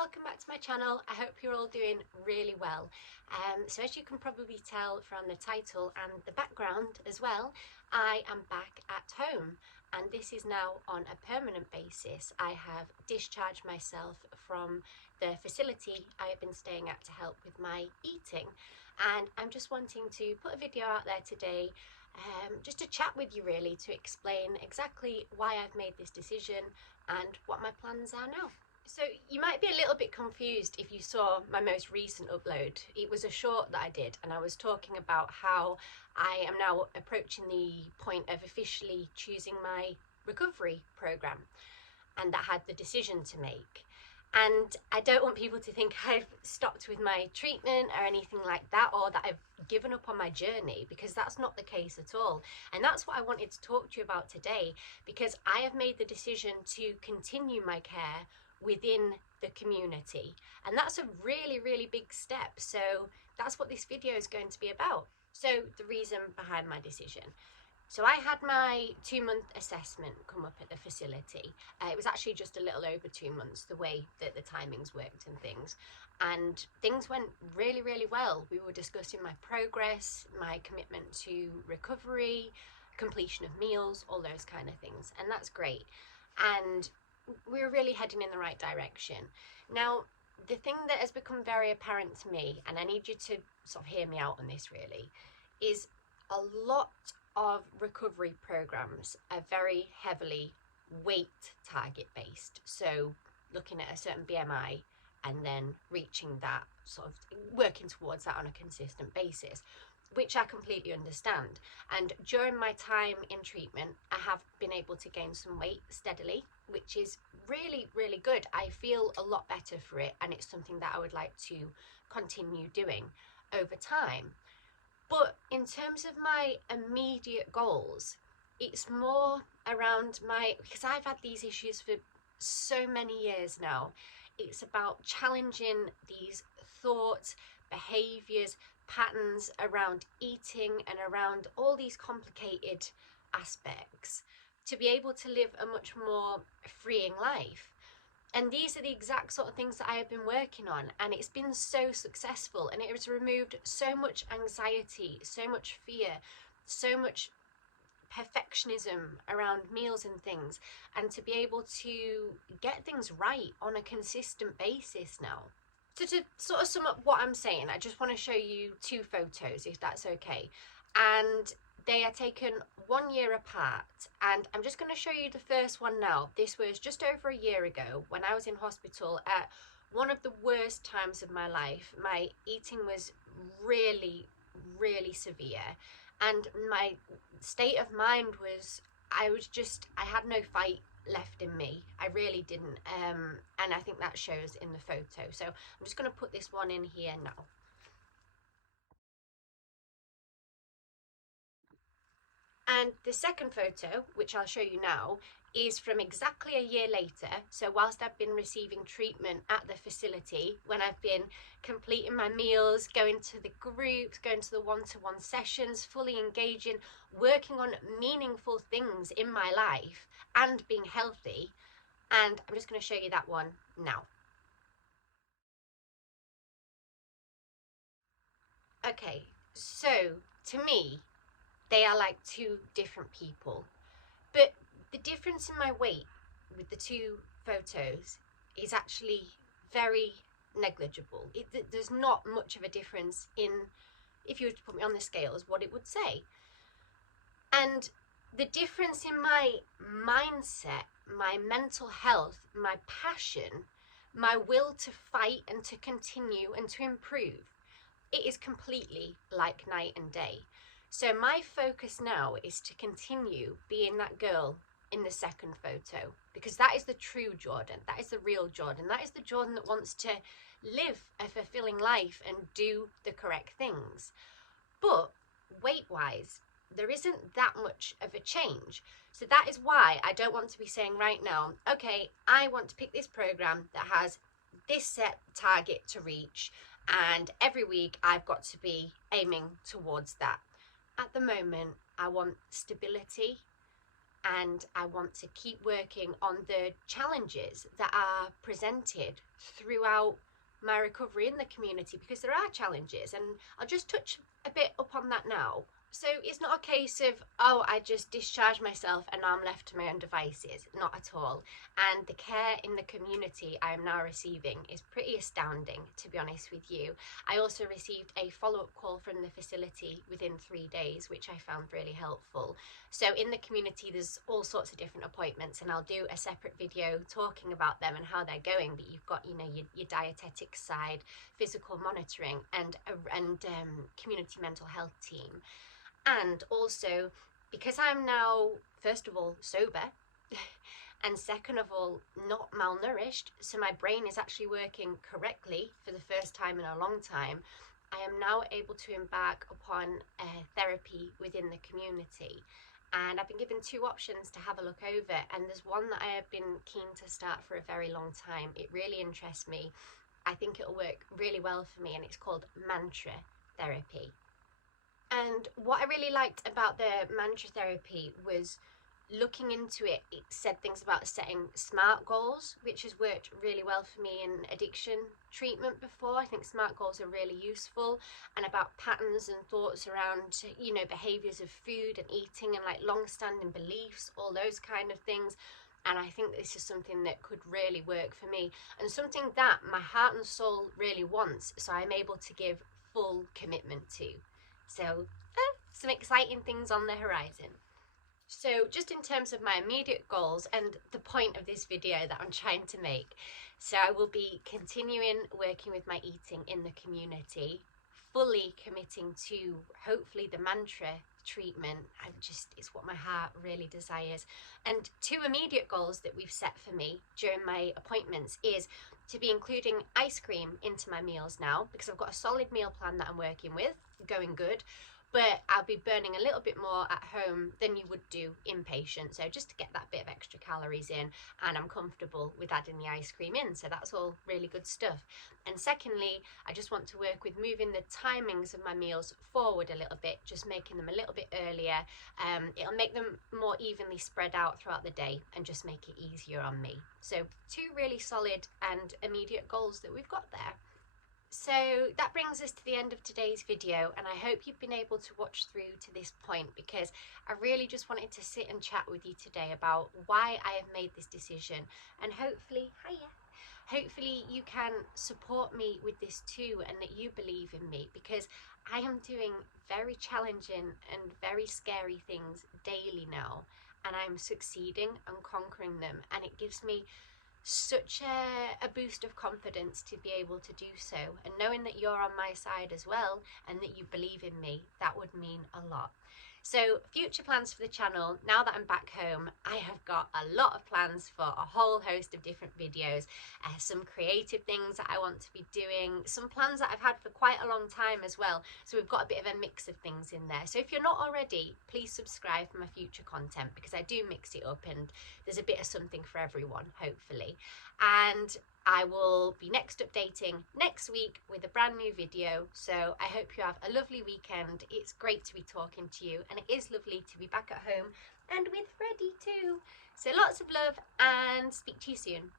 welcome back to my channel. I hope you're all doing really well. So as you can probably tell from the title and the background as well, I am back at home, and this is now on a permanent basis. I have discharged myself from the facility I have been staying at to help with my eating, and I'm just wanting to put a video out there today just to chat with you, really, to explain exactly why I've made this decision and what my plans are now. So you might be a little bit confused if you saw my most recent upload. It was a short that I did, and I was talking about how I am now approaching the point of officially choosing my recovery program, and that I had the decision to make. And I don't want people to think I've stopped with my treatment or anything like that, or that I've given up on my journey, because that's not the case at all. And that's what I wanted to talk to you about today, because I have made the decision to continue my care within the community, and that's a really big step. So that's what this video is going to be about. So the reason behind my decision. So I had my 2-month assessment come up at the facility. It was actually just a little over 2 months, the way that the timings worked and things went really well. We were discussing my progress, my commitment to recovery, completion of meals, all those kind of things, and that's great. And we were really heading in the right direction. Now, the thing that has become very apparent to me, and I need you to sort of hear me out on this really, is a lot of recovery programs are very heavily weight target based. So looking at a certain BMI and then reaching that, sort of working towards that on a consistent basis, which I completely understand. And during my time in treatment, I have been able to gain some weight steadily, which is really good. I feel a lot better for it, and it's something that I would like to continue doing over time. But in terms of my immediate goals, it's more around because I've had these issues for so many years now. It's about challenging these thoughts, behaviors, patterns around eating and around all these complicated aspects to be able to live a much more freeing life. And these are the exact sort of things that I have been working on, and it's been so successful, and it has removed so much anxiety, so much fear, so much perfectionism around meals and things, and to be able to get things right on a consistent basis now. So to sort of sum up what I'm saying, I just want to show you 2 photos, if that's okay. And they are taken 1 year apart, and I'm just going to show you the first one now. This was just over a year ago when I was in hospital at one of the worst times of my life. My eating was really severe, and my state of mind was, I had no fight left in me. I really didn't, and I think that shows in the photo. So I'm just going to put this one in here now. And the second photo, which I'll show you now, is from exactly a year later. So whilst I've been receiving treatment at the facility, when I've been completing my meals, going to the groups, going to the one-to-one sessions, fully engaging, working on meaningful things in my life and being healthy. And I'm just going to show you that one now. Okay, so to me, they are like 2 different people, but the difference in my weight with the 2 photos is actually very negligible. There's not much of a difference in, if you were to put me on the scale, as what it would say. And the difference in my mindset, my mental health, my passion, my will to fight and to continue and to improve, it is completely like night and day. So my focus now is to continue being that girl in the second photo, because that is the true Jordan. That is the real Jordan. That is the Jordan that wants to live a fulfilling life and do the correct things. But weight-wise, there isn't that much of a change. So that is why I don't want to be saying right now, okay, I want to pick this program that has this set target to reach, and every week I've got to be aiming towards that. At the moment, I want stability, and I want to keep working on the challenges that are presented throughout my recovery in the community, because there are challenges, and I'll just touch a bit upon that now. So it's not a case of, oh, I just discharged myself and now I'm left to my own devices. Not at all. And the care in the community I am now receiving is pretty astounding, to be honest with you. I also received a follow-up call from the facility within 3 days, which I found really helpful. So in the community, there's all sorts of different appointments, and I'll do a separate video talking about them and how they're going. But you've got, your dietetic side, physical monitoring, and community mental health team. And also, because I'm now, first of all, sober, and second of all, not malnourished, so my brain is actually working correctly for the first time in a long time, I am now able to embark upon therapy within the community. And I've been given 2 options to have a look over, and there's one that I have been keen to start for a very long time. It really interests me. I think it'll work really well for me, and it's called mantra therapy. And what I really liked about the mantra therapy was looking into it. It said things about setting SMART goals, which has worked really well for me in addiction treatment before. I think SMART goals are really useful, and about patterns and thoughts around, behaviors of food and eating, and like long-standing beliefs, all those kind of things. And I think this is something that could really work for me, and something that my heart and soul really wants, so I'm able to give full commitment to. So some exciting things on the horizon. So just in terms of my immediate goals and the point of this video that I'm trying to make, so I will be continuing working with my eating in the community, fully committing to hopefully the mantra treatment. It's what my heart really desires. And 2 immediate goals that we've set for me during my appointments is to be including ice cream into my meals now, because I've got a solid meal plan that I'm working with, going good, but I'll be burning a little bit more at home than you would do inpatient, so just to get that bit of extra calories in, and I'm comfortable with adding the ice cream in, so that's all really good stuff. And secondly, I just want to work with moving the timings of my meals forward a little bit, just making them a little bit earlier. It'll make them more evenly spread out throughout the day and just make it easier on me. So 2 really solid and immediate goals that we've got there. So that brings us to the end of today's video, and I hope you've been able to watch through to this point, because I really just wanted to sit and chat with you today about why I have made this decision, and hopefully you can support me with this too, and that you believe in me, because I am doing very challenging and very scary things daily now, and I'm succeeding and conquering them, and it gives me such a boost of confidence to be able to do so, and knowing that you're on my side as well and that you believe in me, that would mean a lot. So future plans for the channel, now that I'm back home, I have got a lot of plans for a whole host of different videos, some creative things that I want to be doing, some plans that I've had for quite a long time as well, so we've got a bit of a mix of things in there. So if you're not already, please subscribe for my future content, because I do mix it up and there's a bit of something for everyone, hopefully. And I will be next updating next week with a brand new video, so I hope you have a lovely weekend. It's great to be talking to you, and it is lovely to be back at home and with Freddie too. So lots of love, and speak to you soon.